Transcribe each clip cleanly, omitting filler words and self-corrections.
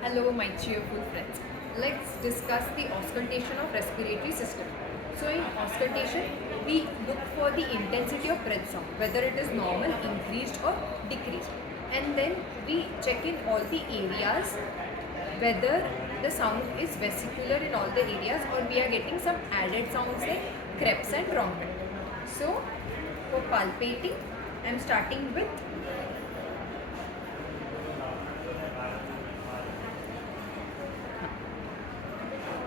Hello, my cheerful friends. Let's discuss the auscultation of respiratory system. So, in auscultation, we look for the intensity of breath sound, whether it is normal, increased, or decreased. And then we check in all the areas whether the sound is vesicular in all the areas or we are getting some added sounds like creps and trumpet. So, for palpating, I am starting with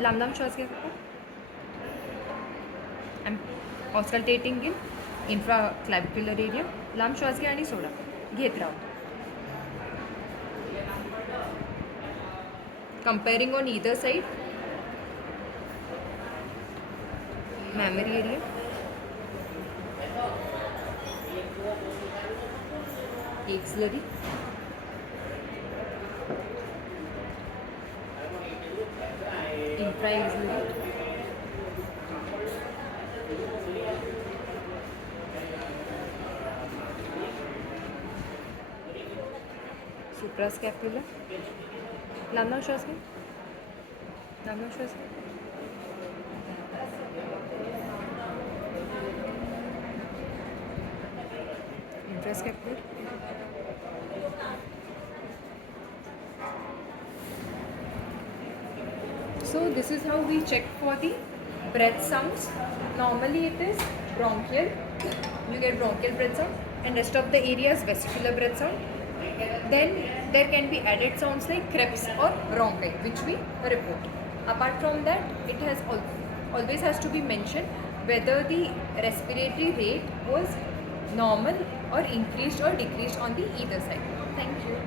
लांब लांब श्वास घ्या. I am ऑस्कल्टेटिंग in इंफ्राक्लॅव्हिक्युलर area. लांब श्वास घ्या आणि soda. घेत राहा. Comparing on either side. Mammary area. Axillary. Infra-axillary. Suprascapular. लांब लांब श्वास घ्या. लांब लांब श्वास घ्या. Intrascapular. So this is how we check for the breath sounds. Normally it is bronchial. You get bronchial breath sound and rest of the area is vesicular breath sound. Then there can be added sounds like creps or bronchi, which we report. Apart from that, it has always has to be mentioned whether the respiratory rate was normal or increased or decreased on the either side. Thank you.